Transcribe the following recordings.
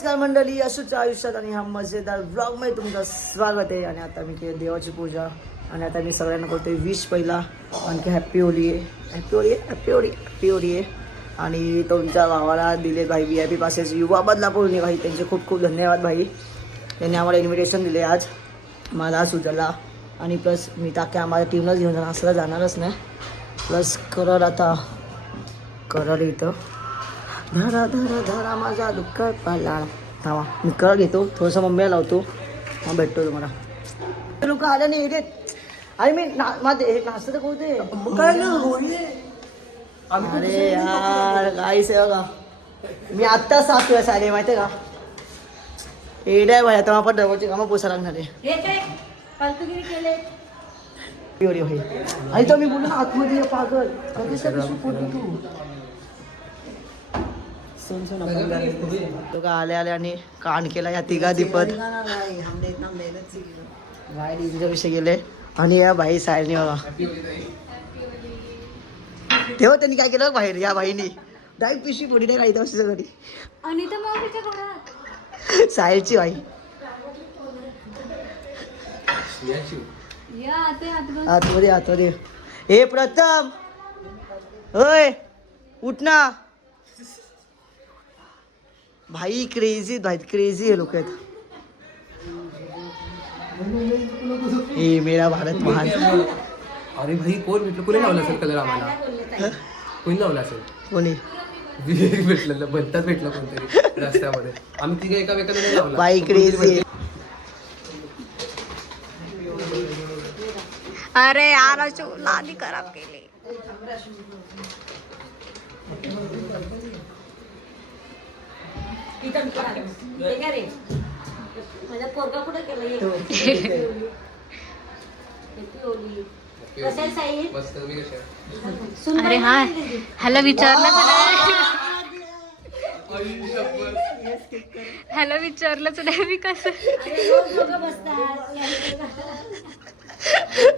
नमस्कार मंडळी, अशूच्या आयुष्यात आणि ह्या मजेदार व्लॉगमध्ये तुमचं स्वागत आहे. आणि आता मी केली देवाची पूजा आणि आता मी सगळ्यांना करतोय विश पहिला. आणखी हॅप्पी होली आहे, हॅप्पी होली आहे, हॅप्पी होली, हॅप्पी होली आहे. आणि तुमच्या भावाला दिले भाई VIP पासेस युवा बदलापूरने भाई, त्यांचे खूप खूप धन्यवाद भाई. त्यांनी आम्हाला इन्व्हिटेशन दिले आज मला सुजला. आणि प्लस मी टाक्या आम्हाला टीमलाच घेऊन जाणार, असं जाणारच नाही. प्लस करड आता करड इथं धरा धरा धरा माझा दुःख पाला थांबा, मी करड घेतो थोडंसं, मम्मीला लावतो, मग भेटतो तुम्हाला. लोक आल्या नाही रे. अरे मी माझे हे नाश्ता तर कोणते काय अरे यार काहीच आहे बघा. मी आत्ता 7 वेळेस आले माहिती आहे का. एवढ्या भाई आता आपण डबलची कामं पोसा लागणार आहे. आणि तो मी बोललो ना आतमध्ये पागल कधीच तू लोक आले आले आणि कांड केला या तिघा दीपत बाहेर विषय गेले. आणि या बाई सायरनी बघा तेव्हा त्यांनी काय केलं बाहेर या बाईनी डायरेक्ट पिशवी फोडी नाही राहिली वर्षाच्या घरी. सायलची बाई आतमध्ये आतमध्ये. हे प्रथम होय उठ ना भाई. क्रेझी भाई, क्रेझी हे लोक आहेत. हे मेरा भारत महान. अरे भाई कोण भेटलं, कोणी लावला असेल कलर आम्हाला, कोणी लावला असेल, कोणी भेटलं बनतात भेटलं कोणतरी रस्त्यामध्ये. आम्ही तिघे एका वेळेला लावला. बाई क्रेझी. अरे यार लादी खराब केली. अरे हा हॅलो विचारलं हॅलो विचारलंच नाही मी कसं.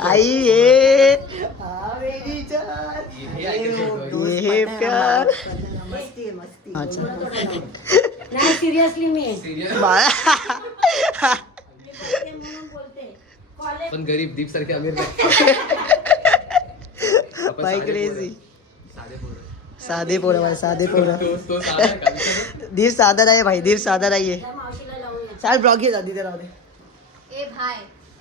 आई ये हे प्यार. सिरियसली मी पण गरीब दीप सारखे अमीर बाई क्रेझी. साधे पोरं भाई, साधे पोरं. दीप साधा नाही भाई, दीप साधा नाहीये. चाल ब्लॉग घे जाती राहू दे. ए भाई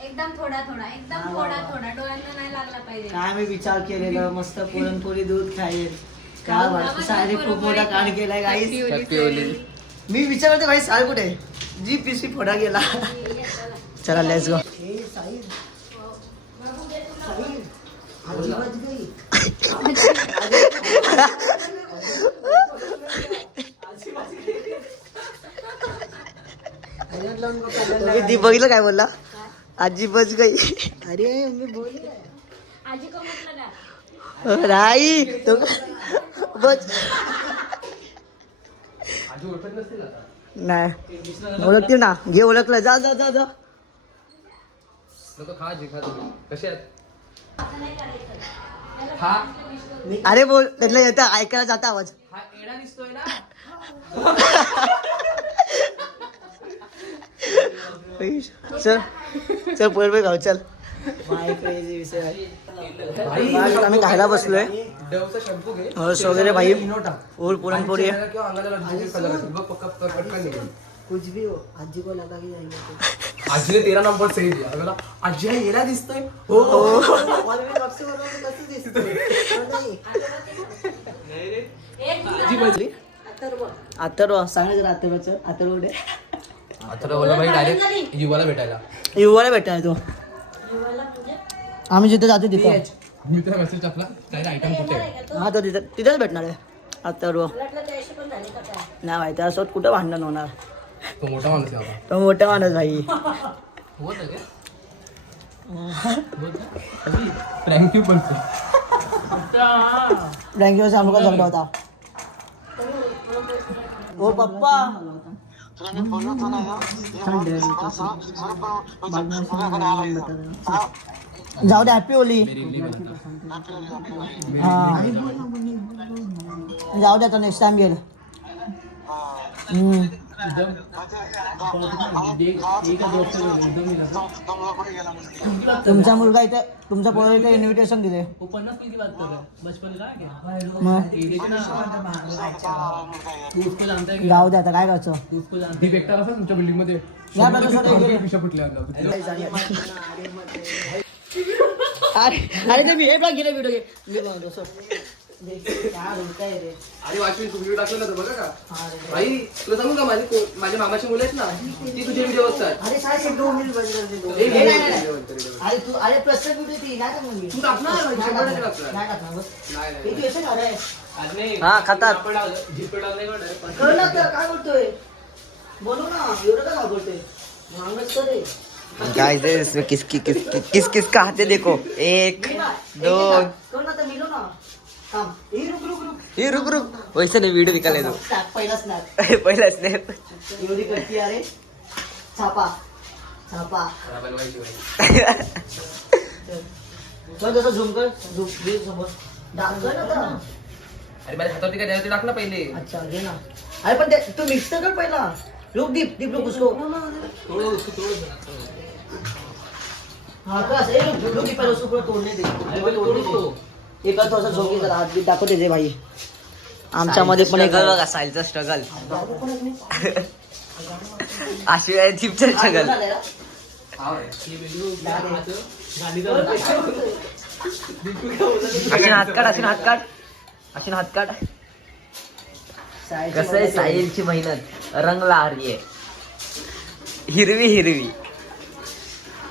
एकदम थोडा थोडा, एकदम थोडा थोडा, डोळ्यांना नाही लागला पाहिजे. काय मी विचार केलेलं मस्त पुरणपोळी दूध खाईल काय भाई. सारे खूप मोठा कांड केलाय गाईस. Happy Holy. मी विचार करते भाई साल कुठे जी पिशवी फोडा गेला. चला लेट्स गो. ती बघितलं काय बोलला आजी बस गई. अरे मी बोलले आजी को म्हटलं ना राई तो बस नाही ओळखते ना. घे ओळखलं. जा जा जा जा. खा जी खा तुम्ही कसे आहेत. हा अरे बोल त्यातलं येतं ऐकायला जाता आवाज. हा एडा दिसतोय ना. चल चल पोर गाव चल. आम्ही खायला बसलोय. डवचा शॅम्पू घे. हर्ष वगैरे भाई फुल पुरणपोळी आहे. किंवा अंगाला कलर असेल बघ पटकन निघेल. कुछ भी हो आजी को लगा की जाएंगे. आजीने 13 नंबर सही दिया. अगला आजी हा एडा दिसतोय. हो आजी बजली. अथर्व सांग जरा अथर्वचं. अथर्व कुठे. आता बोलला भाई डायरेक्ट युवाला भेटायला. युवाला भेटाय तो. आम्ही जिथे जातो तिथं. मी त्याला मेसेज टाकला काय आयटम कुठे आहे. हा तो तिथं तिथेच भेटणार आहे अथर्व. नाही माहिती असं कुठं भांडण होणार. तो मोठा माणूस आहे बाबा. तो मोठा माणूस भाई. होत आहे प्रँक बोलतो. बँकेवर सांगू का झगडा होता. ओ पप्पा जाऊ दे. Happy Holy. हा जाऊ दे आता नेक्स्ट टाइम गेल. तुमचा मुलगा इथे तुमच्या पोराला इथे इन्व्हिटेशन दिले मग जाऊ दे आता काय करायचं तुमच्या बिल्डिंग मध्ये या प्रदूषण पिशा फुटल्या अरे अरे ते मी हे बघ गेले व्हिडिओ मी बनवतो सर काय बोलताय रे आणि वाचवी तू व्हिडिओ टाकला तर बघा का भाई तुला सांगू का माझ्या मामाची मुलं आहेत ना ती तुझे व्हिडिओ असतात अरे साहेब एक 2 मिनिट अरे तू अरे प्रत्येक व्हिडिओ ती नाही का मुलगी तू टाकणार नाही 100% टाकणार. टाकणार बस नाही एक येतं का रे नाही हा खातात नाही कळलं तर काय बोलतोय बोलू ना एवढं काय घाबरतोय मागच तर रे गाइस इसमें किस किस का हाथे देखो 1 2 कळ ना तर मिलो ना काम ए रुक रुक रुक ये रुक वैसे नहीं वीडियो निकाले दो स्नॅप पहिला स्नॅप पहला स्नैप एवढी करती अरे छापा छापा चल जसं झूम कर झूम घे समोर दाखव ना आता अरे माझ्या हातावरती काय द्यायचं टाक ना पहिले अच्छा घे ना अरे पण ते तू मिक्स तर कर पहिला रुक दीप रुक उसको हाँ बस ए रुक दीप पहले उसको पूरा तोड़ने दे तोड़ने दे एक तो असं झोंकी जरा हात बीत दाखव दे भाई आमच्यामध्ये पण एक बघा साईलचा स्ट्रगल आशिया जीपचा स्ट्रगल अशीन हात काढ कसं आहे साहिलची मेहनत रंग लारी आहे हिरवी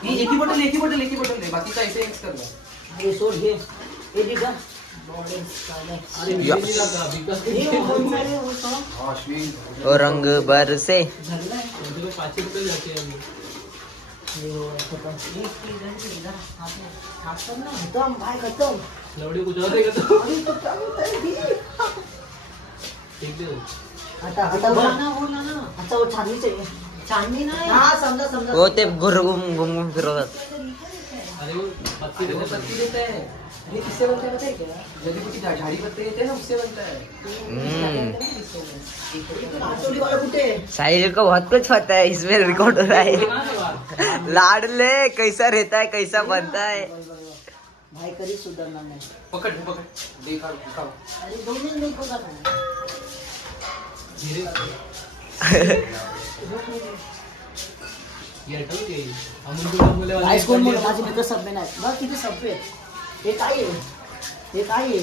ही एकी बॉटल दे बाकीचा ऐसे मिक्स कर ना हे सोड घे हे दे का ओ रंग बरसे खतम भाई खतम आता वो छाननी चाहिए छाननी ना हाँ समझा हो ते घुम फिरवतात ये किससे बनता है पता है क्या जल्दी कुछ झाड़ी पत्ते येते हैं ना उससे बनता है पाटोली वाला कुठे आहे? साहिल को बहुत कुछ पता है इसमें रिकॉर्ड हो रहा है लाडले कैसा रहता है कैसा बनता है भाई कधी सुधारणार नाही पकड़ दे खाओ अरे 2 मिनिट नाही होता आईस कोण म्हणून माझे मित्र सभ्य नाही बघ किती सभ्य आहेत हे काय आहे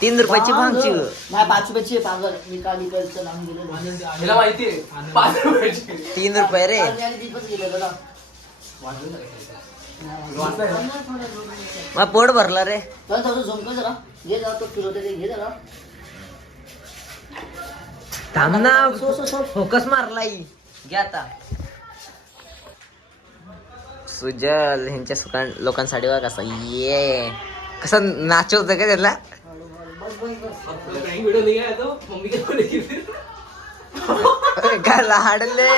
3 रुपयाची भांगची नाही 5 रुपयाची आहे पागल निकालीकडचं लावून गेलेलं ह्याला माहिती आहे 5 रुपयाची 3 रुपये रे दीपच गेलं बघा मग पोट भरला रे तर थोडं झोमकं जरा घे जरा तो फिरवते ते घे जरा थांब ना सो फोकस मारलाई घे आता सुजल ह्यांच्या लोकांसाठी बघा कसा ये कसं नाचवतं का त्याला व्हिडिओ नहीं आया तो मम्मी के बोलेगी का लाडले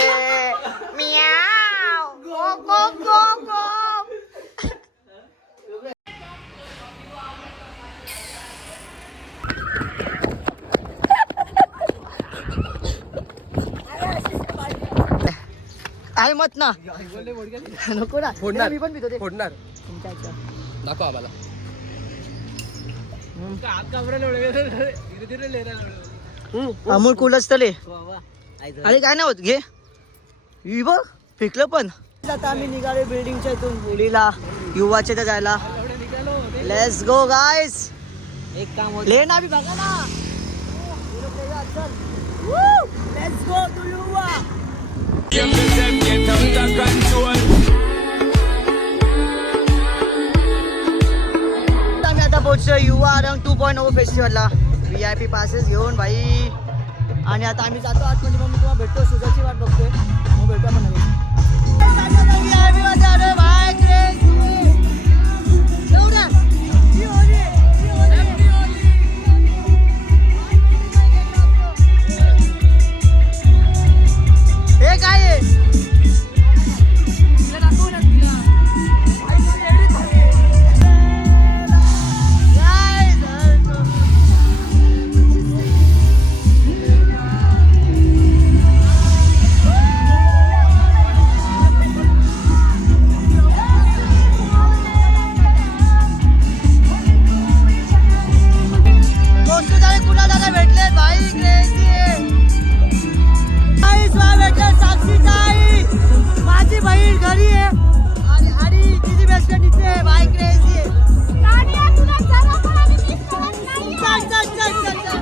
मियाव गो गो गो गो आहे मत ना नको ना फोडणार. मी पण पितो ते फोडणार तुमच्या अच्छा दाखव आम्हाला अमूल कूलच तले अरे काय नाही होत घे ही बघ फेकलं पण आता आम्ही निघाले बिल्डिंगच्या इथून मुलीला युवाच्या इथं जायला लेट्स गो गाइस एक काम होत ले ना बी बघा ना लेट्स गो टू युवा आम्ही आता पोहोचलो युवा रंग 2.0 फेस्टिवलला VIP पासेस घेऊन भाई आणि आता आम्ही जातो आतमध्ये मग मी तुम्हाला भेटतो सुजाची वाट बघतोय मग भेटू आपण नवीन हे काय आहे बहीण घरी आहे आणि तिची बेस्ट फ्रेंड इथे आहे. बाय क्रेझी आहे. चल चल चल चल चल.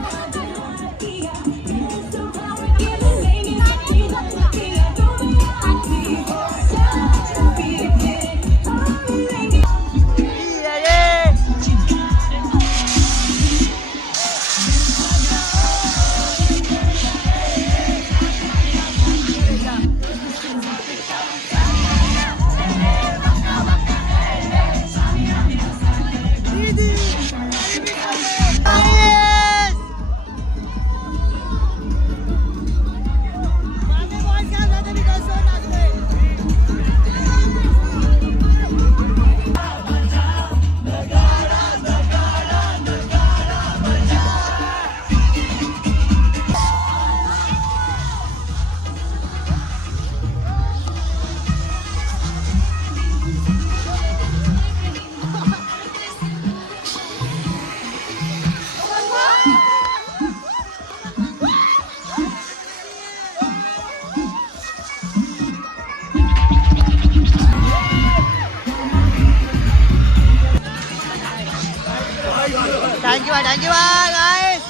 Thank you, guys.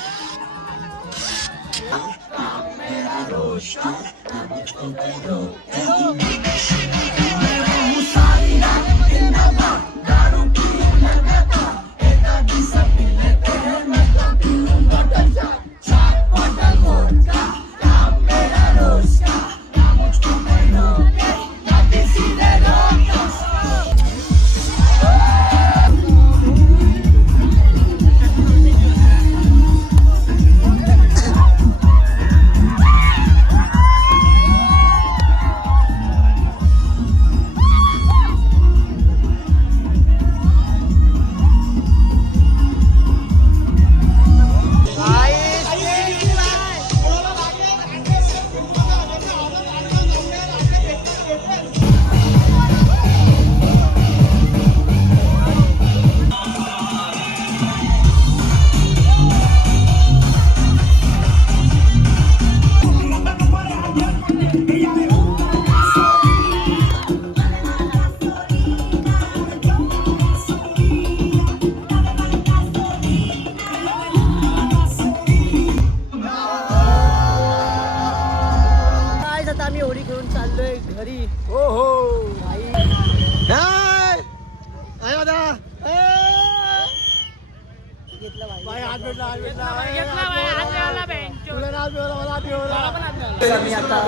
आम्ही आता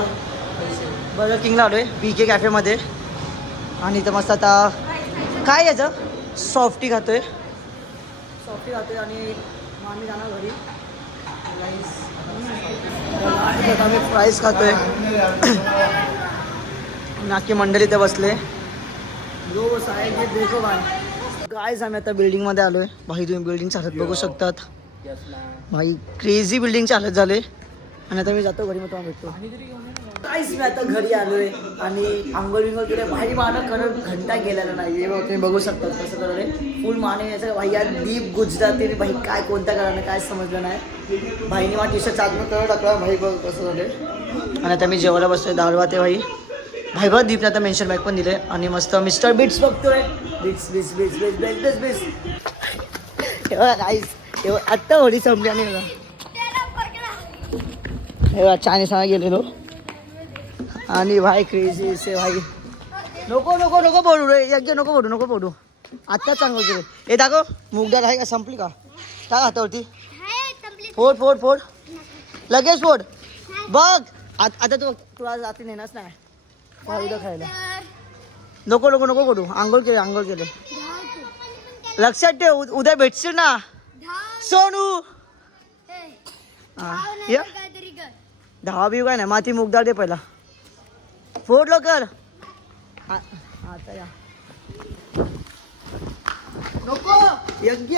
बर्गर किंगला आलोय BK कॅफेमध्ये आणि इथं मस्त आता काय याचं सॉफ्टी खातोय आणि मग आम्ही जाणार घरी. आम्ही फ्राईज खातोय. नाकी मंडळी इथे बसले. गाईज आम्ही आता बिल्डिंगमध्ये आलोय. भाई तुम्ही बिल्डिंग चालत बघू शकतात. भाई क्रेझी बिल्डिंग चालत झाले आणि आता मी जातो घरी. मग तुम्हाला भेटतो. काहीच मी आता घरी आलोय आणि आंघोळ बिंघोळ केलं. भाई माझं खरं घंटा गेलेला नाही. तुम्ही बघू शकता कसं करणे फुल माने याचं भाई या दीप गुजराती भाई काय कोणत्या करायला काय समजलं नाही. भाईने माझा टी-शर्ट चाचणं तर टाकला. भाई बघ कसं झालं. आणि आता मी जेवायला बसतोय. दाल भात आहे भाई. भाई बघ दीपने आता मेन्शन बॅग पण दिले आणि मस्त मिस्टर बीट्स बघतोय. Beats beats beats beats beats beats एवढा काहीच आत्ता होळी संपली आणि एवढा चायनीज गेलेलो आणि भाई क्रेझी से भाई नको नको नको पडू रे. यज्ञ नको पडू नको पडू. आत्ता चांगलं केलं. हे दाखव मूग आहे का संपली का टाक हातावरती. फोड फोड फोड लगेच फोड. बघ आता तुला जाती नेणारच नाही उद्या खायला. नको नको नको पडू. आंघोळ केले लक्षात ठेव. उद्या भेटशील ना सोनू. या धावा बिव काय नाही. माती मुगदार दे पहिला. फोड लवकर. आता या नको यज्ञ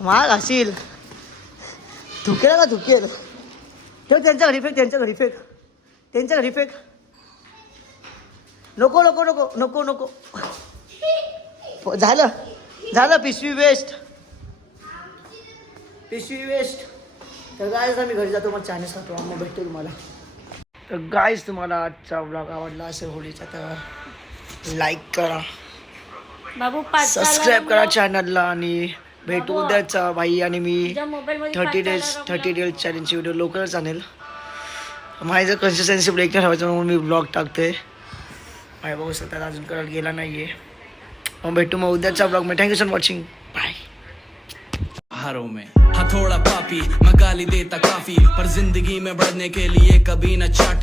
माग असेल. थुकेल का थुकेल. ठेव त्यांच्या घरी फेक. त्यांच्या घरी फेक. नको नको नको नको नको. झालं पिशवी वेस्ट. तर काय आम्ही घरी जातो. मग चायनीज खातो. मग भेटतो तुम्हाला. तर गाईज तुम्हाला आजचा ब्लॉग आवडला असेल होळीचा तर लाईक करा, बाबू पाच सबस्क्राईब करा चॅनलला आणि भेटू उद्याचा भाई आणि मी मोबाईल मध्ये 30 डेज चॅलेंजची व्हिडिओ लवकरच आणेल. माझी जर कन्सिस्टन्सी ब्रेक नाही ठेवायचं म्हणून मी ब्लॉग टाकतोय. भाई बघू शकता अजून करत गेला नाहीये. मग भेटू मग उद्याच्या ब्लॉग मध्ये. Thank you for watching. बाय. हारों में हथौड़ा पापी मैं गाली देता काफी पर जिंदगी में बढ़ने के लिए कभी न चाटी